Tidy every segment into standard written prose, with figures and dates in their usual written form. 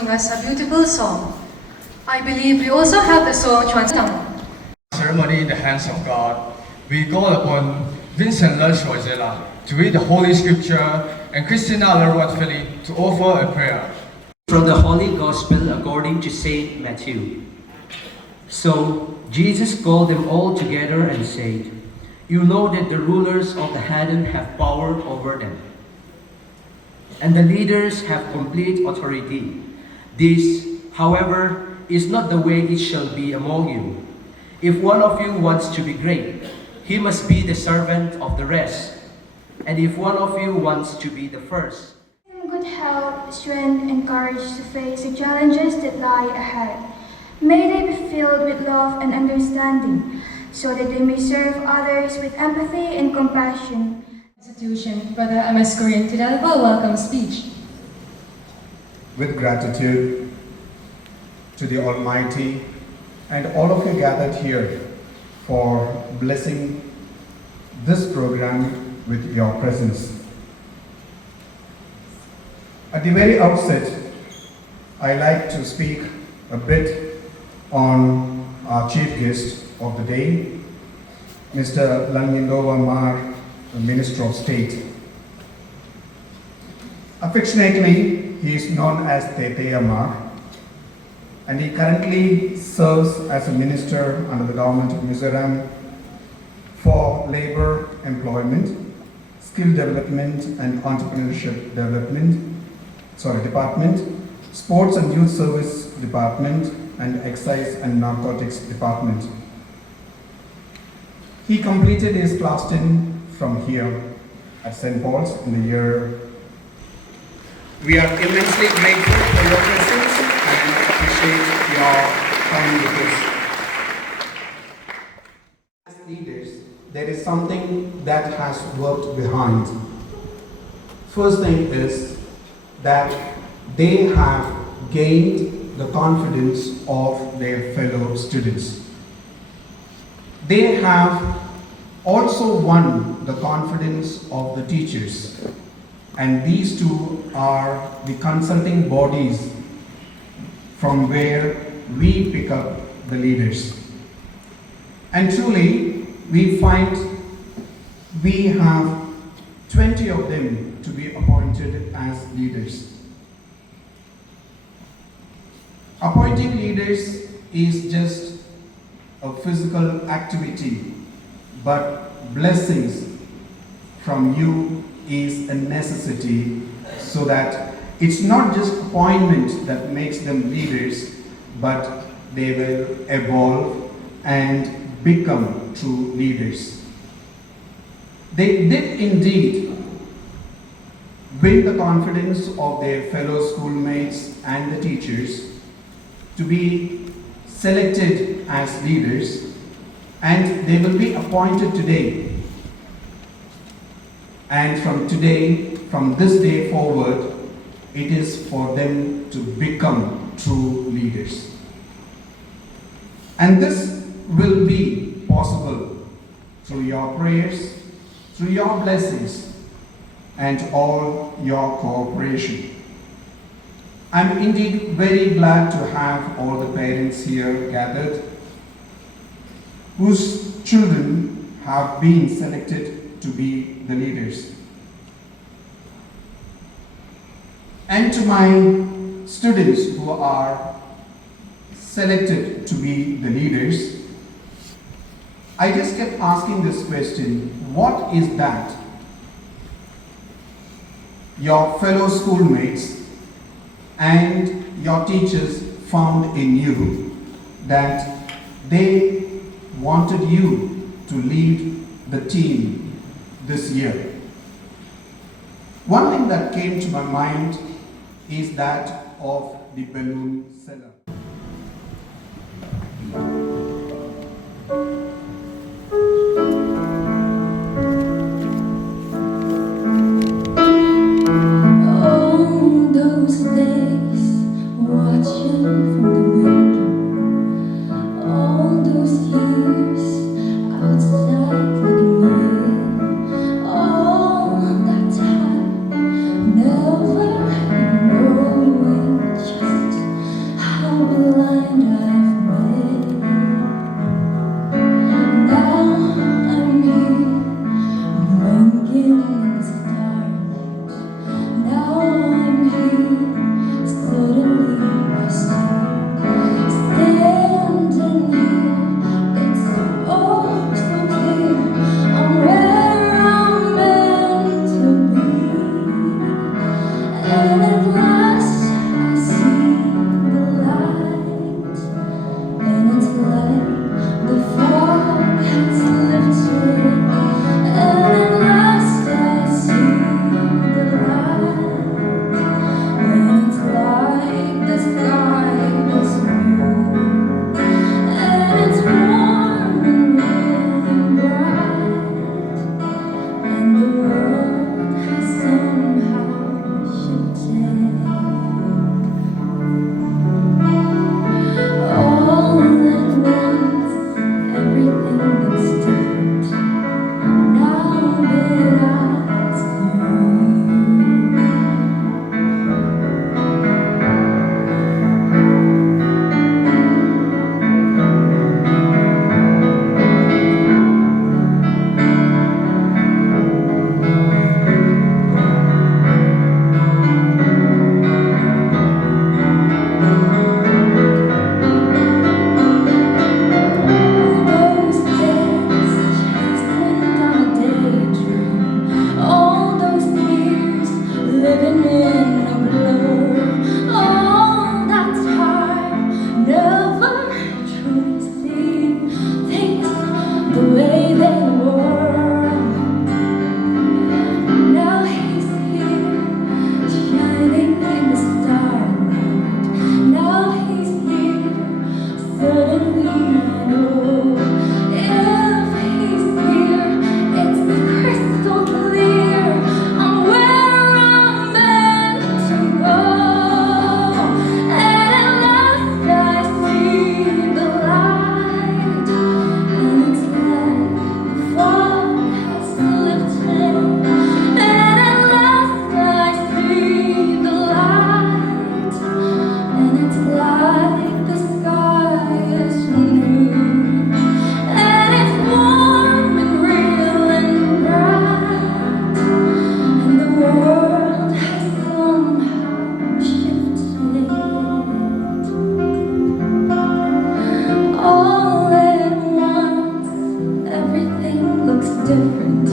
sing us a beautiful song. I believe we also have the song translated. Ceremony in the hands of God, we call upon Vincent Lerchoisela to read the Holy Scripture and Christina Lerwat-Philly to offer a prayer. From the Holy Gospel according to Saint Matthew. So Jesus called them all together and said, "You know that the rulers of the heathen have power over them, and the leaders have complete authority. This, however, is not the way it shall be among you. If one of you wants to be great, he must be the servant of the rest. And if one of you wants to be the first, Good health, strength, and courage to face the challenges that lie ahead. May they be filled with love and understanding, so that they may serve others with empathy and compassion." Institution, Brother MS Korean to deliver a welcome speech. With gratitude to the Almighty and all of you gathered here for blessing this program with your presence. At the very outset, I like to speak a bit on our chief guest of the day, Mr. Langindova Mar, the Minister of State. Affectionately, he is known as Teteya Mar, and he currently serves as a minister under the government of Mizoram for labor, employment, skill development and entrepreneurship department, sports and youth service department, and excise and narcotics department. He completed his class 10 from here at St. Paul's in the year. We are immensely grateful for your presence and appreciate your time with us. As leaders, there is something that has worked behind. First thing is that they have gained the confidence of their fellow students. They have also won the confidence of the teachers, and these two are the consulting bodies from where we pick up the leaders. And truly, we find we have 20 of them to be appointed as leaders. Appointing leaders is just a physical activity, but blessings from you is a necessity, so that it's not just appointment that makes them leaders, but they will evolve and become true leaders. They did indeed win the confidence of their fellow schoolmates and the teachers to be selected as leaders, and they will be appointed today. And from this day forward, it is for them to become true leaders. And this will be possible through your prayers, through your blessings, and all your cooperation. I'm indeed very glad to have all the parents here gathered, whose children have been selected to be the leaders. And to my students who are selected to be the leaders, I just kept asking this question: what is that your fellow schoolmates and your teachers found in you that they wanted you to lead the team this year? One thing that came to my mind is that of the balloon seller. Never knowing just blind I've been. Now I'm here, blinking in the starlight. Now I'm here, suddenly I see. Standing here, it's all so clear. I'm where I'm meant to be. And at last I see the light. And it's like the fog has lifted. And at last I see the light. And it's like the sky is blue. And it's warm and really bright. And the world has somehow shifted. All at once, everything looks different. Now that I see you. Those days chasing down a daydream. All those years living in a blur. All that time never truly seeing things the way they were. Now he's here, shining in the starlight. Now he's here, suddenly I know. If he's here, it's crystal clear. I'm where I'm meant to go. And at last I see the light. And it's like the fog has lifted. And at last I see the light. And it's like the sky is new. And it's warm and real and bright. And the world has somehow shifted. All at once, everything looks different.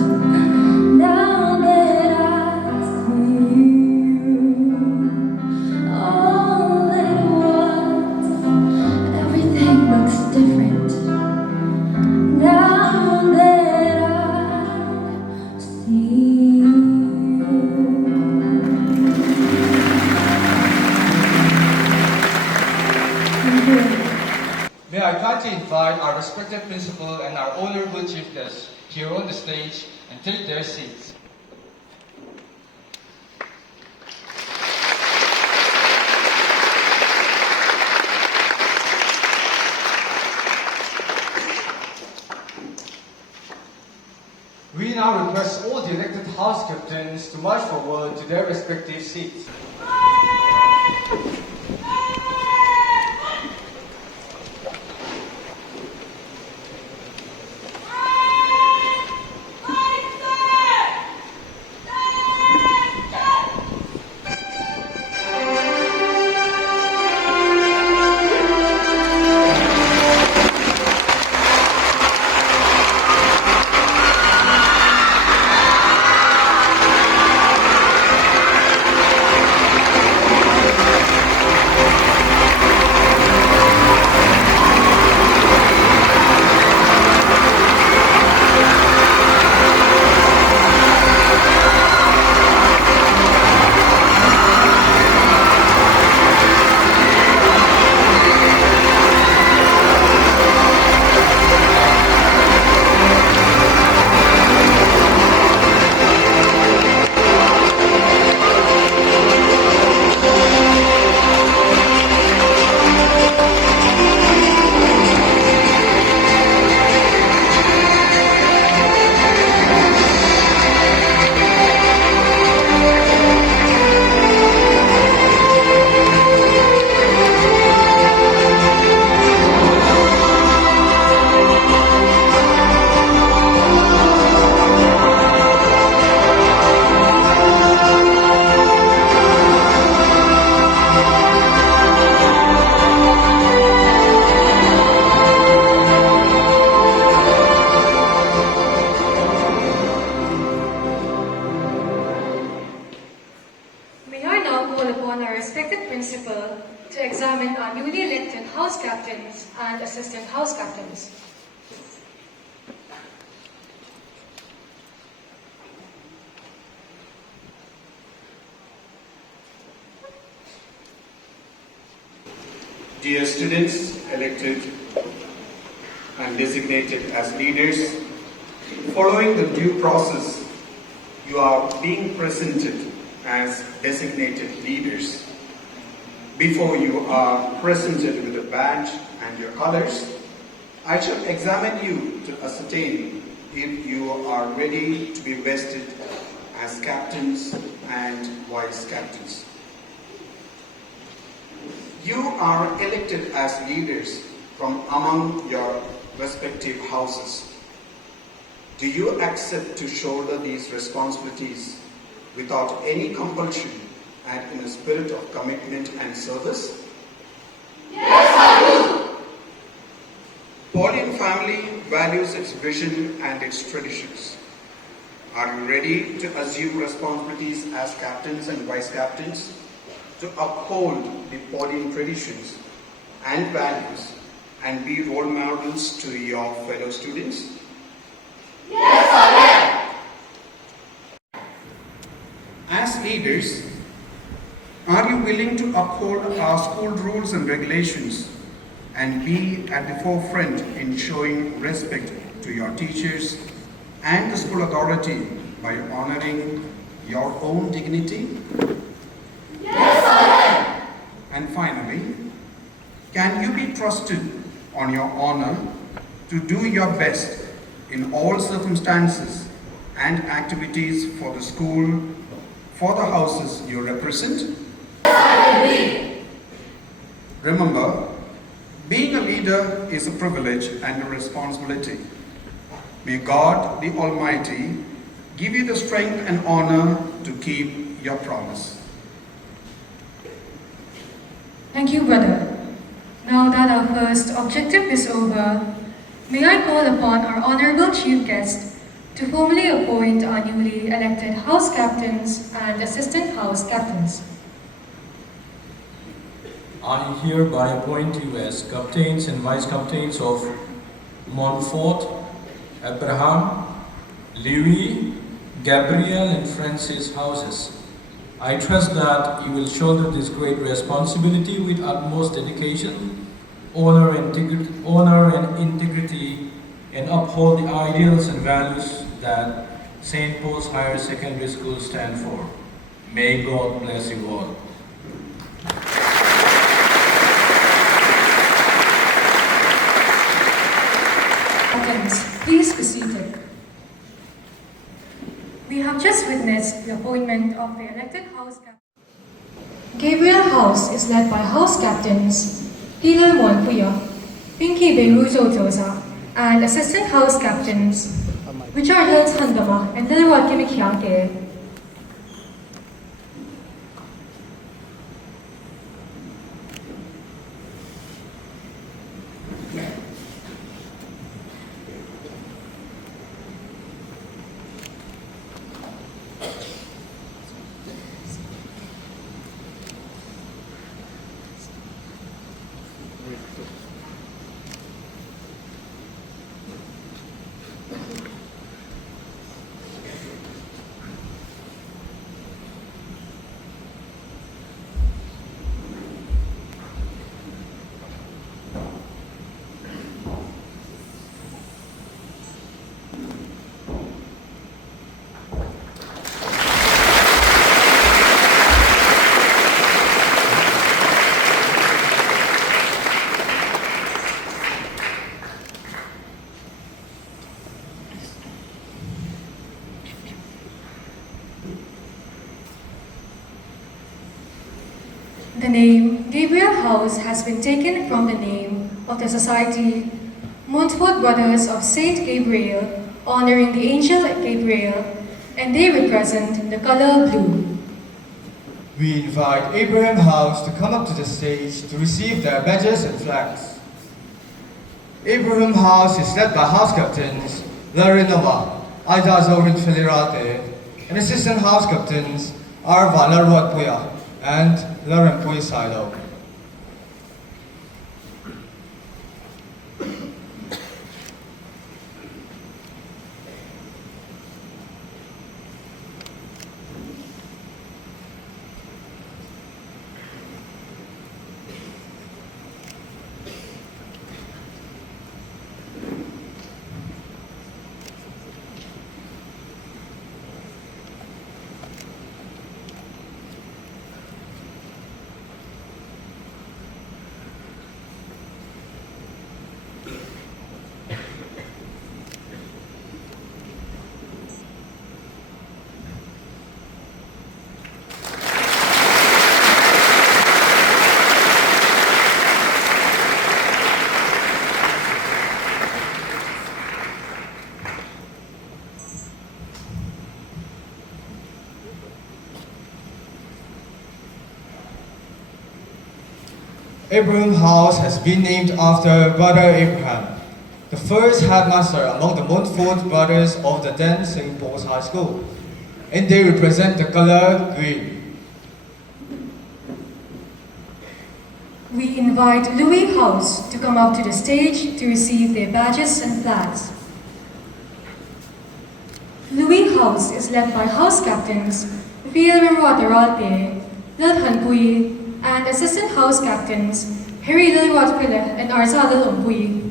Now that I see you. All at once, everything looks different. Now that I see you. Thank you. May I kindly invite our respected principal and our honorable chief guests here on the stage and take their seats. We now request all the elected house captains to march forward to their respective seats. newly elected house captains and assistant house captains. Dear students elected and designated as leaders, following the due process, you are being presented as designated leaders. Before you are presented with a badge and your colors, I shall examine you to ascertain if you are ready to be vested as captains and vice captains. You are elected as leaders from among your respective houses. Do you accept to shoulder these responsibilities without any compulsion and in a spirit of commitment and service? Yes, I do. Pauline family values its vision and its traditions. Are you ready to assume responsibilities as captains and vice captains to uphold the Pauline traditions and values and be role models to your fellow students? Yes, I am. As leaders, are you willing to uphold our school rules and regulations and be at the forefront in showing respect to your teachers and the school authority by honoring your own dignity? Yes, I am. And finally, can you be trusted on your honor to do your best in all circumstances and activities for the school, for the houses you represent? I agree. Remember, being a leader is a privilege and a responsibility. May God, the Almighty, give you the strength and honor to keep your promise. Thank you, brother. Now that our first objective is over, may I call upon our honorable chief guest to formally appoint our newly elected house captains and assistant house captains. I hereby appoint you as captains and vice captains of Montfort, Abraham, Louis, Gabriel, and Francis houses. I trust that you will shoulder this great responsibility with utmost dedication, honor and integrity, and uphold the ideals and values that St. Paul's Higher Secondary School stand for. May God bless you all. Captains, please be seated. We have just witnessed the appointment of the elected house captains. Gabriel House is led by house captains Pilar Monpuya, Pinky Benruzo Josa, and assistant house captains Richard Hills Handama and Dilawat Kimikyake. The name Gabriel House has been taken from the name of the Society Montfort Brothers of Saint Gabriel, honoring the angel Gabriel, and they represent the color blue. We invite Abraham House to come up to the stage to receive their badges and flags. Abraham House is led by house captains Larinova, Aida Zorin Filirate, and assistant house captains Arva Larwat Puya and Lauren Puy Silo. Abraham House has been named after Brother Abraham, the first headmaster among the Montfort brothers of the then St. Paul's High School, and they represent the color green. We invite Louis House to come up to the stage to receive their badges and flags. Louis House is led by house captains Leroy Deralte, Lil Han Pui, and assistant house captains Harry Leroy Pille and Arza Lil Pui.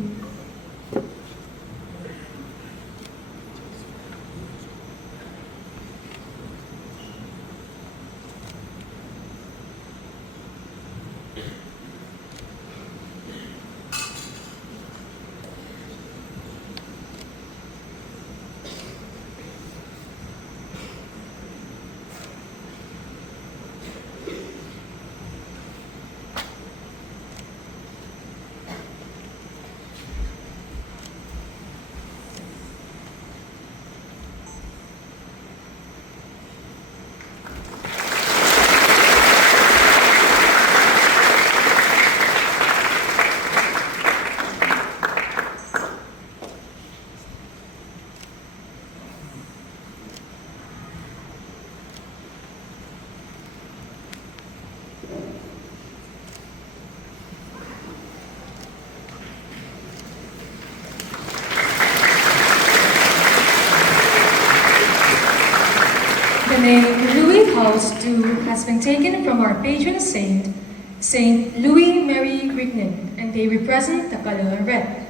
The name Louis House II has been taken from our patron saint, Saint Louis Mary Grignon, and they represent the color red.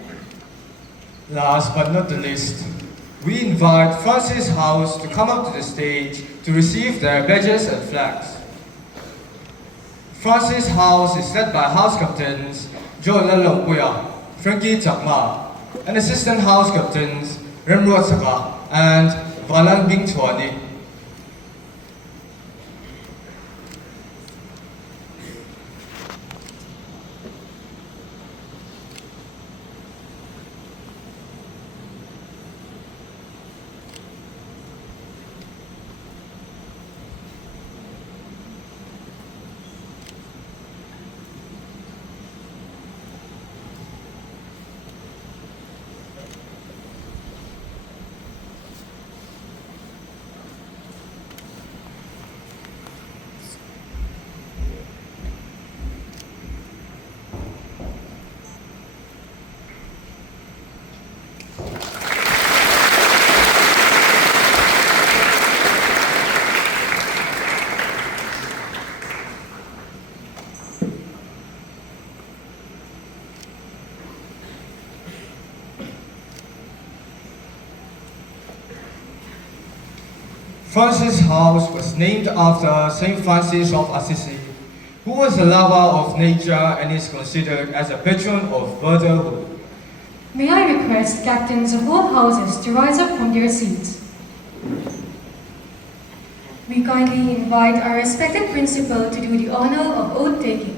Last but not the least, we invite Francis House to come up to the stage to receive their badges and flags. Francis House is led by house captains Joe Lalongpuya, Frankie Chakma, and assistant house captains Remrod Saka and Valan Bing Chuani. Francis House was named after Saint Francis of Assisi, who was a lover of nature and is considered as a patron of brotherhood. May I request captains of all houses to rise up from their seats. We kindly invite our respected principal to do the honor of oath-taking.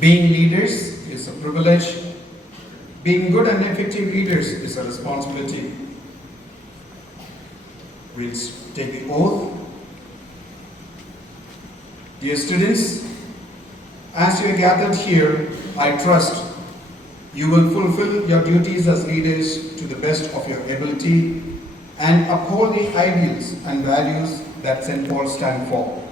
Being leaders is a privilege. Being good and effective leaders is a responsibility. We'll take the oath. Dear students, as you are gathered here, I trust you will fulfill your duties as leaders to the best of your ability and uphold the ideals and values that St. Paul stands for.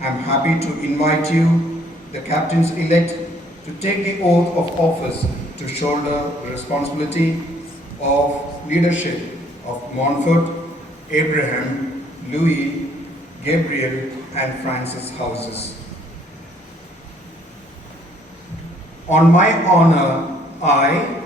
I'm happy to invite you, the captains-elect, to take the oath of office to shoulder the responsibility of leadership of Montfort, Abraham, Louis, Gabriel, and Francis houses. On my honor, I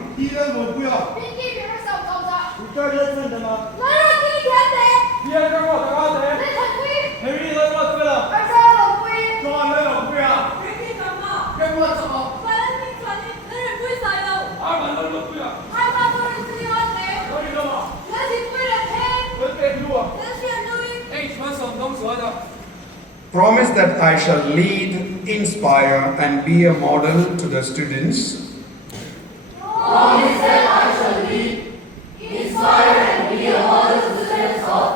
promise that I shall lead, inspire, and be a model to the students. Promise that I shall lead, inspire, and be a model to the students of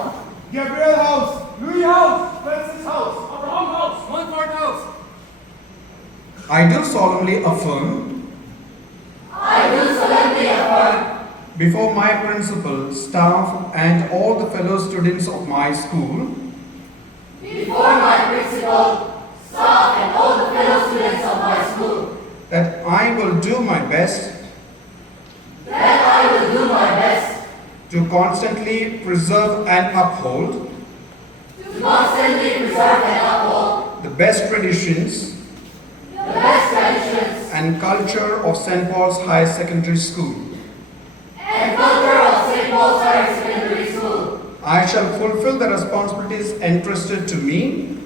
Gabriel House, Louis House, Francis House, Abraham House, Montfort House. I do solemnly affirm before my principal, staff, and all the fellow students of my school that I will do my best to constantly preserve and uphold the best traditions and culture of St. Paul's Higher Secondary School. I shall fulfill the responsibilities entrusted to me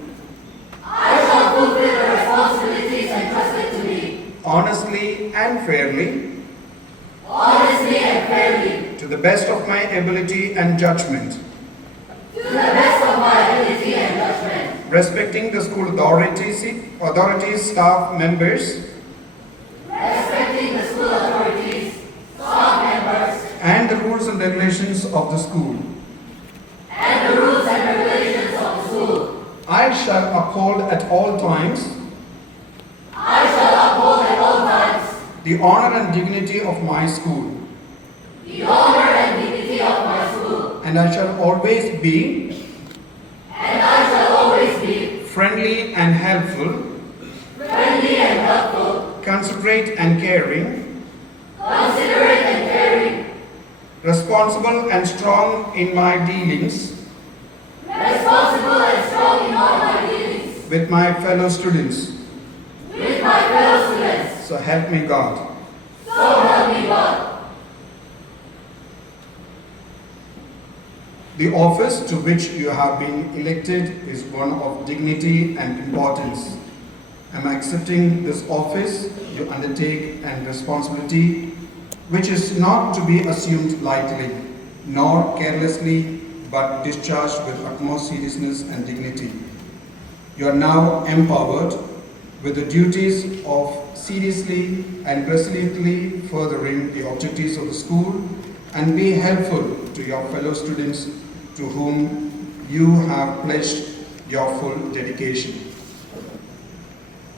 honestly and fairly to the best of my ability and judgment. Respecting the school authorities, staff members, and the rules and regulations of the school. I shall uphold at all times the honor and dignity of my school. And I shall always be friendly and helpful, considerate and caring, responsible and strong in my dealings with my fellow students. So help me God. The office to which you have been elected is one of dignity and importance. I am accepting this office you undertake and responsibility which is not to be assumed lightly nor carelessly but discharged with utmost seriousness and dignity. You are now empowered with the duties of seriously and resolutely furthering the objectives of the school and be helpful to your fellow students to whom you have pledged your full dedication.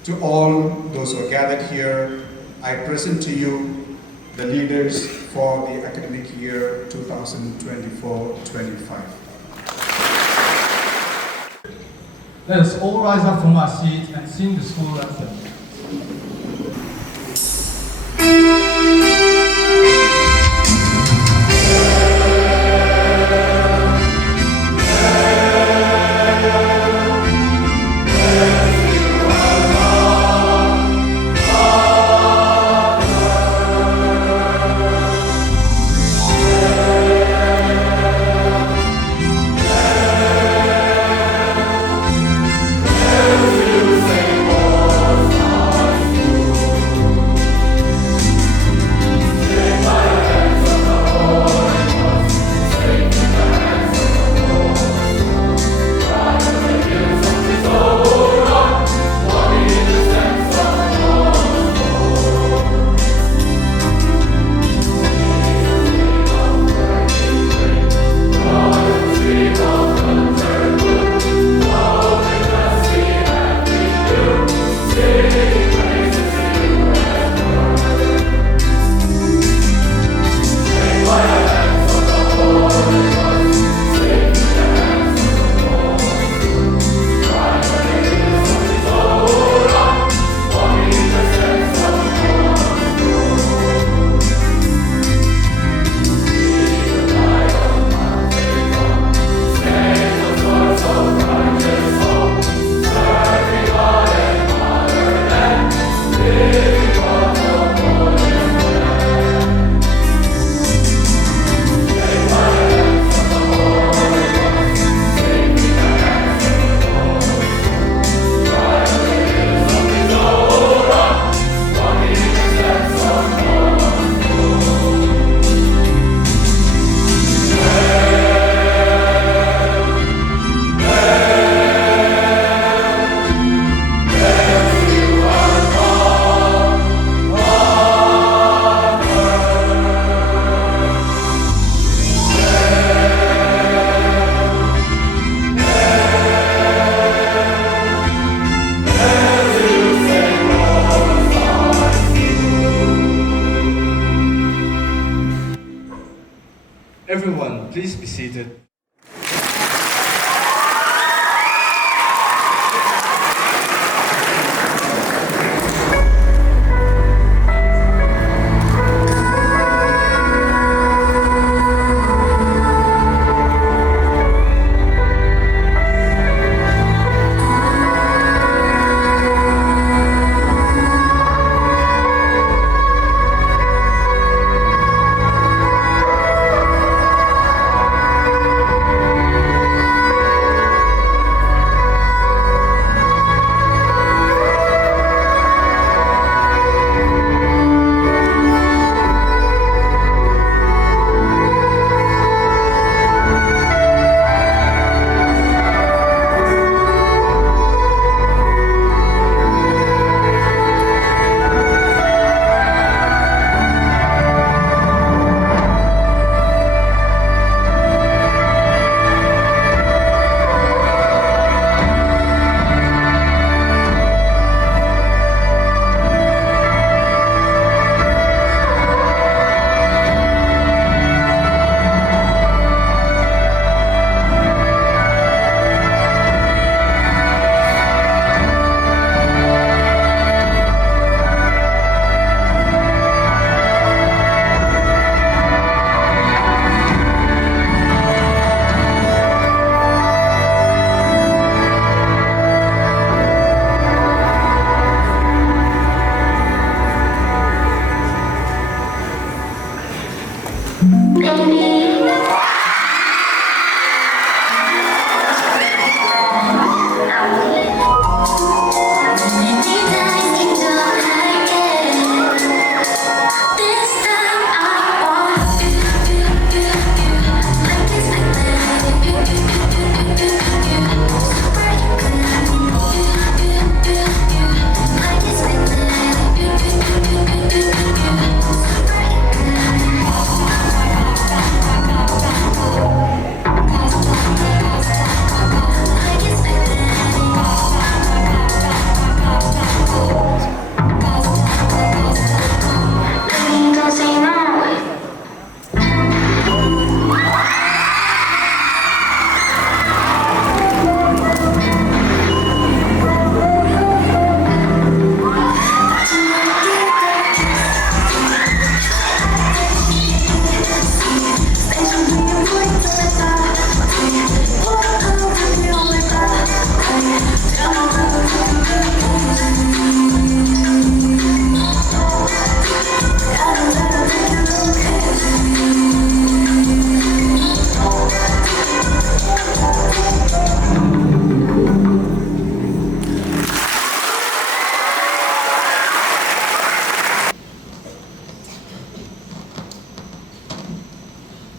To all those who are gathered here, I present to you the leaders for the academic year 2024-25. Let us all rise up from our seats and sing the school anthem. St. Paul's Everyone, please be seated.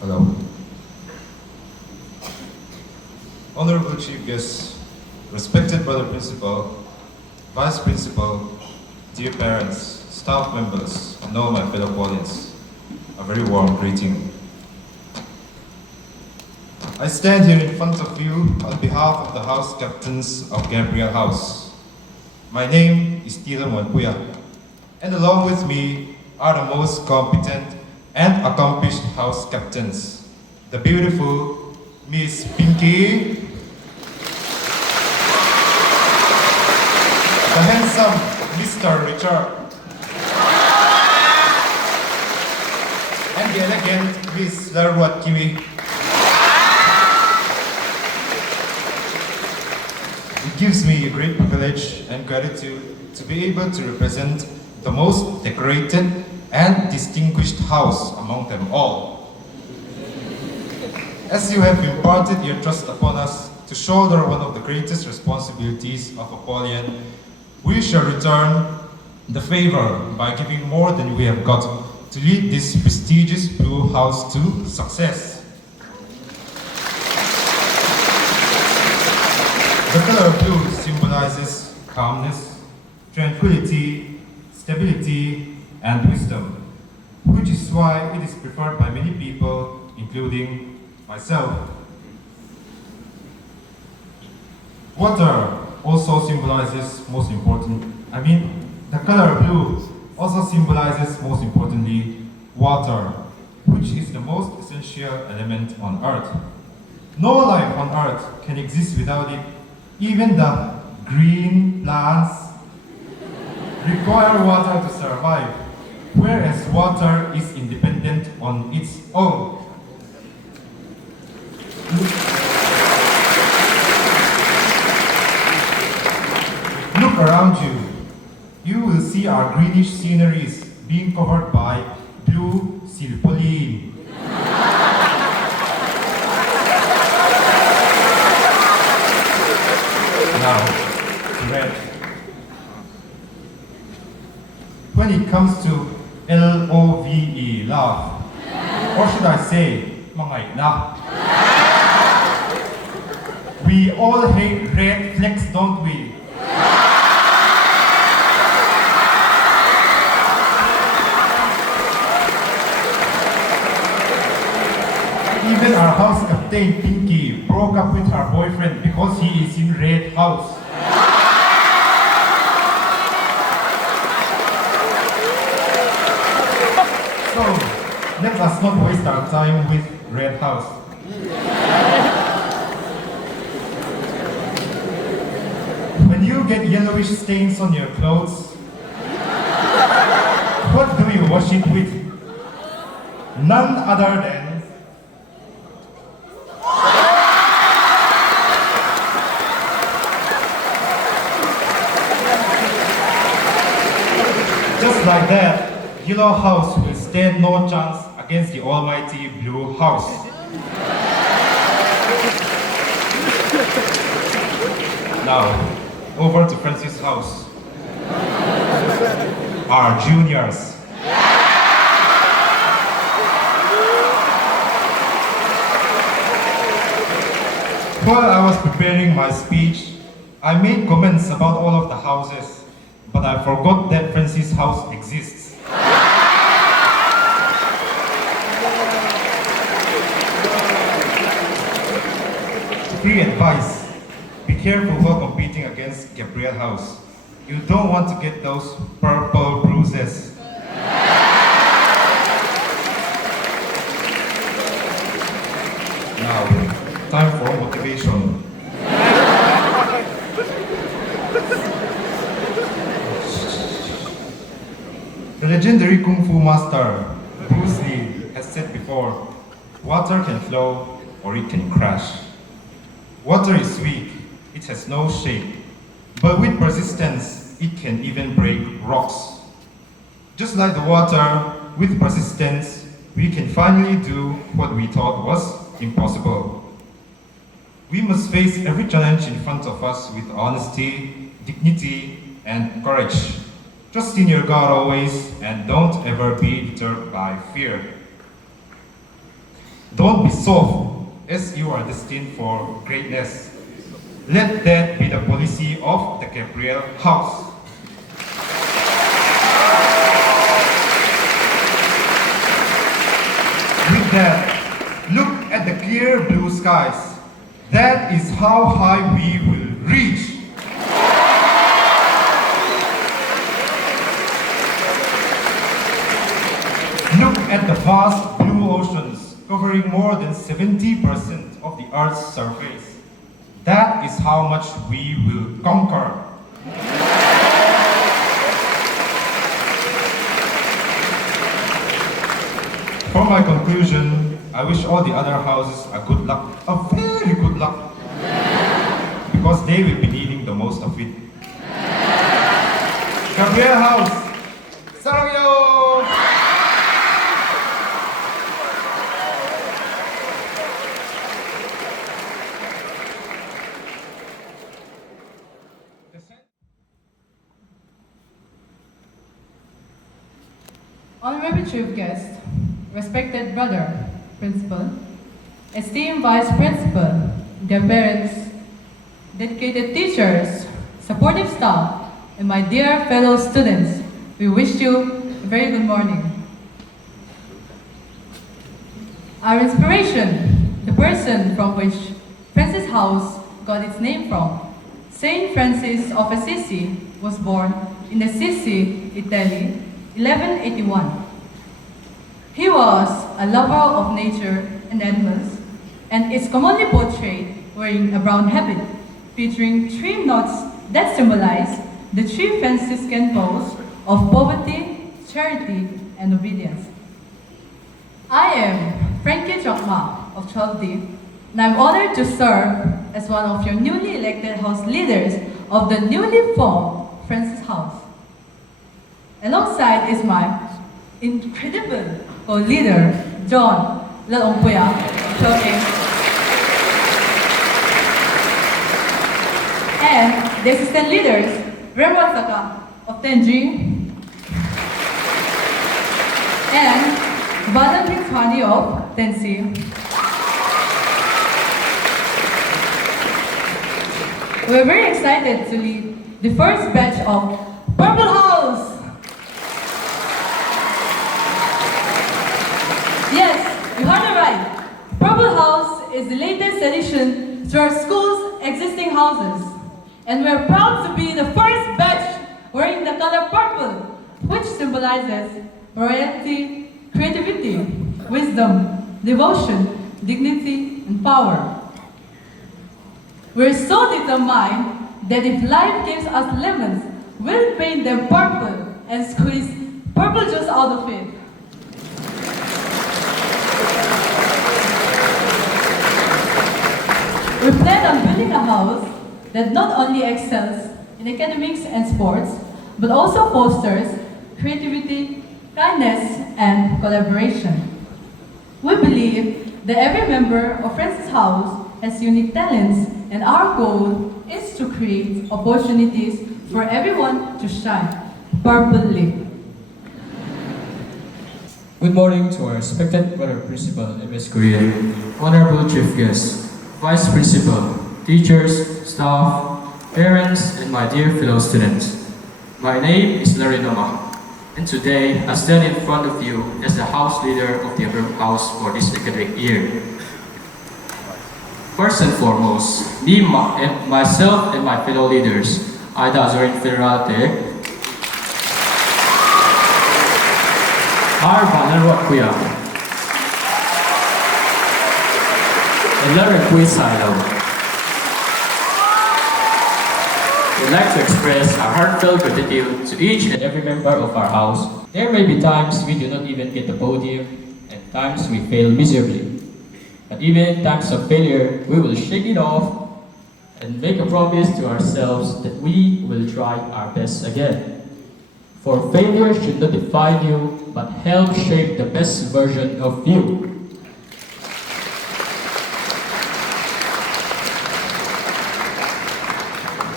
Hello. Honorable Chief Guests, respected Brother Principal, Vice Principal, dear parents, staff members, and all my fellow Paulians, a very warm greeting. I stand here in front of you on behalf of the House Captains of Gabriel House. My name is Dt.05.06.2024, and along with me are the most competent and accomplished House Captains, the beautiful Miss Pinky, the handsome Mr. Richard, and the elegant Miss Larwat Kiwi. It gives me a great privilege and gratitude to be able to represent the most decorated and distinguished house among them all. As you have imparted your trust upon us to shoulder one of the greatest responsibilities of a Paulian, we shall return the favor by giving more than we have got to lead this prestigious Blue House to success. The color blue symbolizes calmness, tranquility, stability, and wisdom, which is why it is preferred by many people, including myself. Water also symbolizes the color blue also symbolizes most importantly water, which which is the most essential element on Earth. No life on Earth can exist without it. Even the green plants require water to survive, whereas water is independent on its own. Look around you. You will see our greenish sceneries being covered by blue silpoline. Now, red. When it comes to L-O-V-E, love, or should I say, mga ina, we all hate red flags, don't we? Even our house captain, Pinky, broke up with her boyfriend because he is in red house. So, let us not waste our time with red house. When you get yellowish stains on your clothes, what do you wash it with? None other than just like that, yellow house will stand no chance against the almighty blue house. Now, over to Francis' house. Our juniors. While I was preparing my speech, I made comments about all of the houses, but I forgot that Francis' house exists. Free advice: be careful while competing against Gabriel House. You don't want to get those purple bruises. Now, time for motivation. The legendary Kung Fu master, Bruce Lee, has said before, water can flow or it can crash. Water is weak, it has no shape, but with persistence, it can even break rocks. Just like the water, with persistence, we can finally do what we thought was impossible. We must face every challenge in front of us with honesty, dignity, and courage. Trust in your God always, and don't ever be deterred by fear. Don't be soft, as you are destined for greatness. Let that be the policy of the Gabriel House. With that, look at the clear blue skies. That is how high we will reach. Look at the vast blue oceans covering more than 70% of the Earth's surface. That is how much we will conquer. For my conclusion, I wish all the other houses a good luck, a very good luck, because they will be needing the most of it. Gabriel House, sarangyo! Honorable Chief Guest, respected brother, Principal, esteemed Vice Principal, dear parents, dedicated teachers, supportive staff, and my dear fellow students, we wish you a very good morning. Our inspiration, the person from which Francis House got its name from, Saint Francis of Assisi, was born in Assisi, Italy, 1181. He was a lover of nature and animals, and is commonly portrayed wearing a brown habit, featuring 3 knots that symbolize the 3 Franciscan vows of poverty, charity, and obedience. I am Frankie Chokma of 12D, and I'm honored to serve as one of your newly elected House leaders of the newly formed Francis House. Alongside is my incredible co-leader, John Lalongpuya of 12A, and the assistant leaders, Remwa Saka of 10G, and Balan Khani of 10C. We're very excited to lead the first batch of Purple House. Yes, you heard it right. Purple House is the latest addition to our school's existing houses. And we're proud to be the first batch wearing the color purple, which symbolizes royalty, creativity, wisdom, devotion, dignity, and power. We're so determined that if life gives us lemons, we'll paint them purple and squeeze purple juice out of it. We plan on building a house that not only excels in academics and sports, but also fosters creativity, kindness, and collaboration. We believe that every member of Francis House has unique talents, and our goal is to create opportunities for everyone to shine purplely. Good morning to our respected brother principal and Ms. Korean, honorable chief guests, vice principal, teachers, staff, parents, and my dear fellow students. My name is Larry Noma, and today I stand in front of you as the house leader of the Abraham House for this academic year. First and foremost, myself and my fellow leaders, Aida Azorin Ferrate, Arvan Kuya, and Larry Kuisilo. We'd like to express our heartfelt gratitude to each and every member of our house. There may be times we do not even get the podium, and times we fail miserably. But even in times of failure, we will shake it off and make a promise to ourselves that we will try our best again. For failure should not define you, but help shape the best version of you.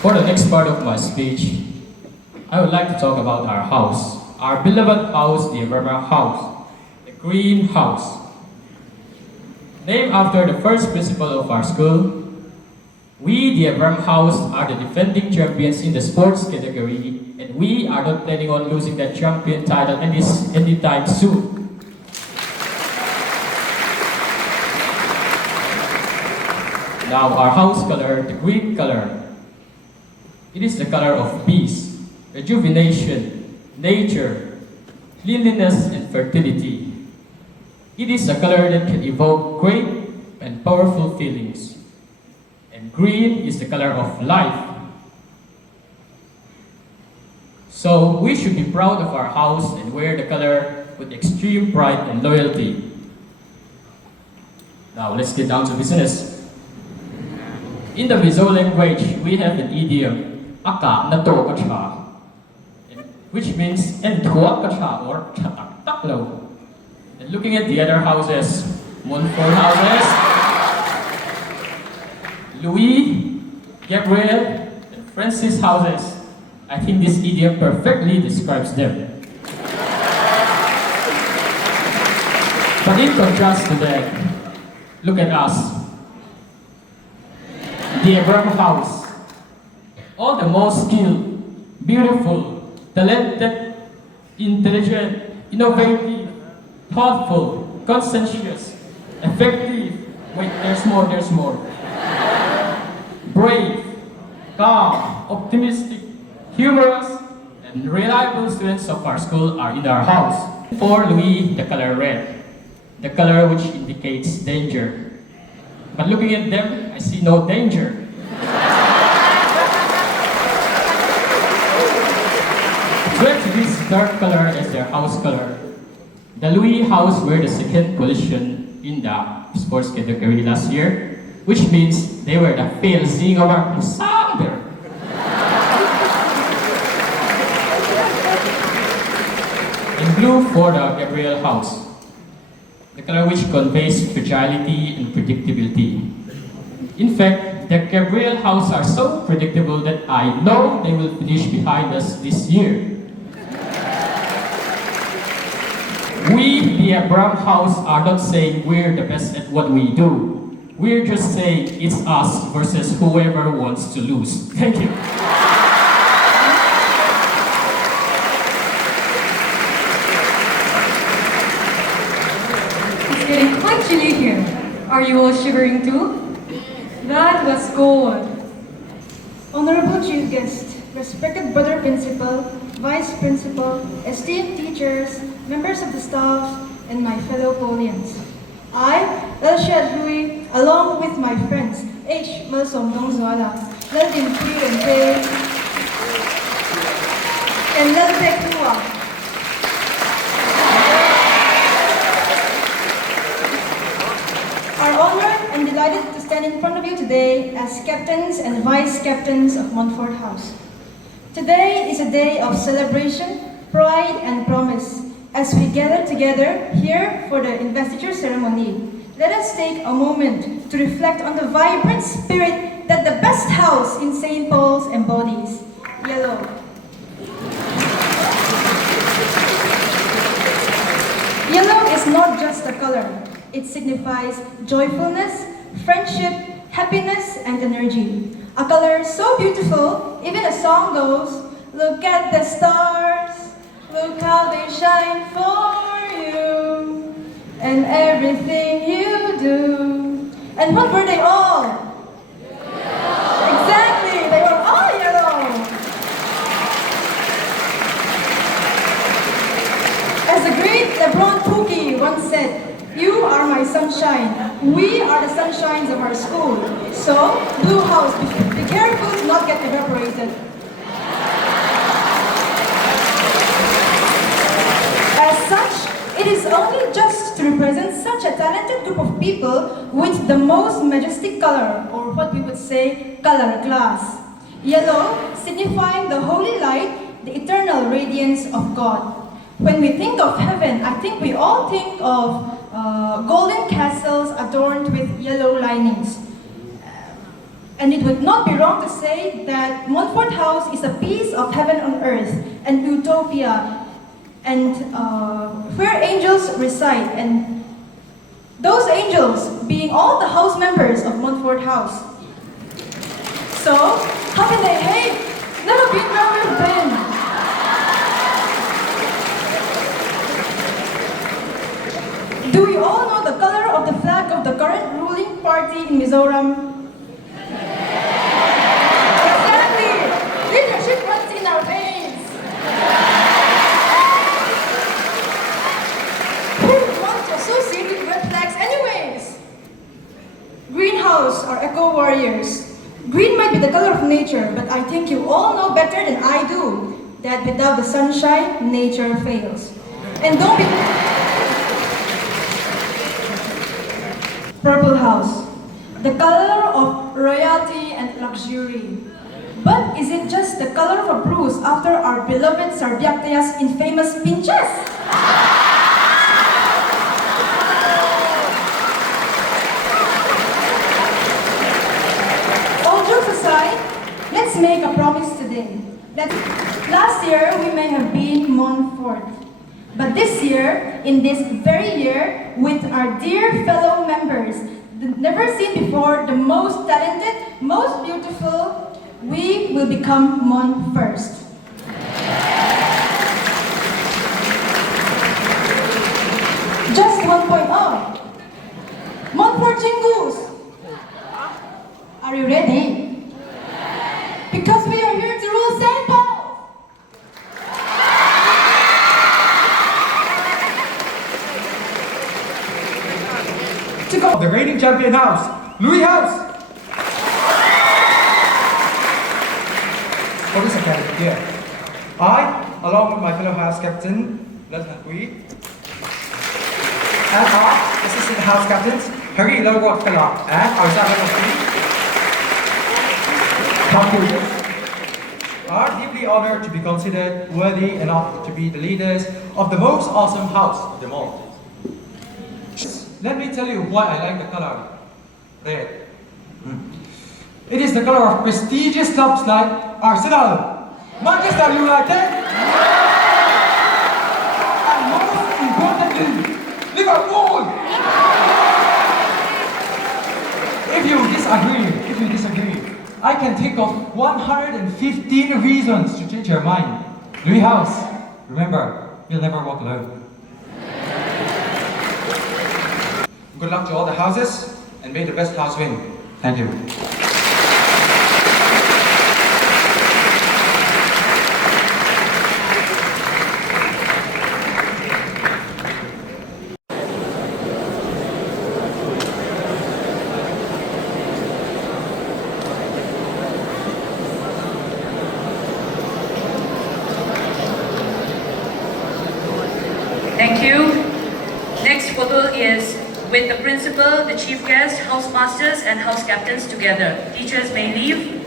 For the next part of my speech, I would like to talk about our house, our beloved house, the Abraham House, the Green House. Named after the first principal of our school, we, the Abraham House, are the defending champions in the sports category, and we are not planning on losing that champion title anytime soon. Now, our house color, the green color. It is the color of peace, rejuvenation, nature, cleanliness, and fertility. It is a color that can evoke great and powerful feelings. And green is the color of life. So we should be proud of our house and wear the color with extreme pride and loyalty. Now let's get down to business. In the Mizo language, we have an idiom, Aka na to ka cha, which means entuak ka cha or chatak taklo. And looking at the other houses, Montfort houses, Louis, Gabriel, and Francis houses, I think this idiom perfectly describes them. But in contrast to that, look at us, the Abraham House. All the most skilled, beautiful, talented, intelligent, innovative, thoughtful, conscientious, effective, wait, there's more. Brave, calm, optimistic, humorous, and reliable students of our school are in our house. For Louis, the color red, the color which indicates danger. But looking at them, I see no danger. Select this dark color as their house color. The Louis house were the second position in the sports category last year, which means they were the fail of our Sander. In blue for the Gabriel house, the color which conveys fragility and predictability. In fact, the Gabriel house are so predictable that I know they will finish behind us this year. We, the Abraham house, are not saying we're the best at what we do. We're just saying it's us versus whoever wants to lose. Thank you. It's getting quite chilly here. Are you all shivering too? That was cold. Honorable Chief Guest, respected Brother Principal, Vice Principal, esteemed teachers, members of the staff, and my fellow Polians. I, Elshad Louis, along with my friends H. Malsom Dongzuala, Lalvin Pui and Lalbek Hua, are honored and delighted to stand in front of you today as captains and vice captains of Montfort House. Today is a day of celebration, pride, and promise. As we gather together here for the investiture ceremony, let us take a moment to reflect on the vibrant spirit that the best house in St. Paul's embodies, yellow. Yellow is not just a color. It signifies joyfulness, friendship, happiness, and energy. A color so beautiful, even a song goes, look at the stars, look how they shine for you, and everything you do. And what were they all? Exactly, they were all yellow. As the great LeBron Pookie once said, you are my sunshine. We are the sunshines of our school. So, Blue House, be careful to not get evaporated. As such, it is only just to represent such a talented group of people with the most majestic color, or what we would say, color class. Yellow, signifying the holy light, the eternal radiance of God. When we think of heaven, I think we all think of golden castles adorned with yellow linings. And it would not be wrong to say that Montfort House is a piece of heaven on earth, an utopia, and where angels reside, and those angels being all the house members of Montfort House. So, how can they hate? Never been where we've been. Do we all know the color of the flag of the current ruling party in Mizoram? Exactly! Leadership runs in our veins! Who would want to associate with red flags anyways? Greenhouse are eco warriors. Green might be the color of nature, but I think you all know better than I do that without the sunshine, nature fails. And don't be... Purple House, the color of royalty and luxury. But is it just the color of a bruise after our beloved Sarbiactea's infamous pinches? All jokes aside, let's make a promise today. Last year, we may have been Montfort. But this year, in this very year, with our dear fellow members, the never seen before, the most talented, most beautiful, we will become Mon first. Just 1.0. Montfort Chingus. Are you ready? Because we are here to rule St. Paul. musical of the reigning champion house, Louis House. For this academic year, I, along with my fellow house captain, Lieutenant Hui, and our assistant house captains, Harry Loward Philip and our servant are deeply honored to be considered worthy enough to be the leaders of the most awesome house of them all. Let me tell you why I like the color red. It is the color of prestigious clubs like Arsenal, Manchester United, and most importantly, Liverpool. If you disagree, I can think of 115 reasons to change your mind. Louis House, remember, you'll never walk alone. Good luck to all the houses, and may the best house win. Thank you. Thank you. Next photo is with the principal, the chief guest, house masters and house captains together. Teachers may leave.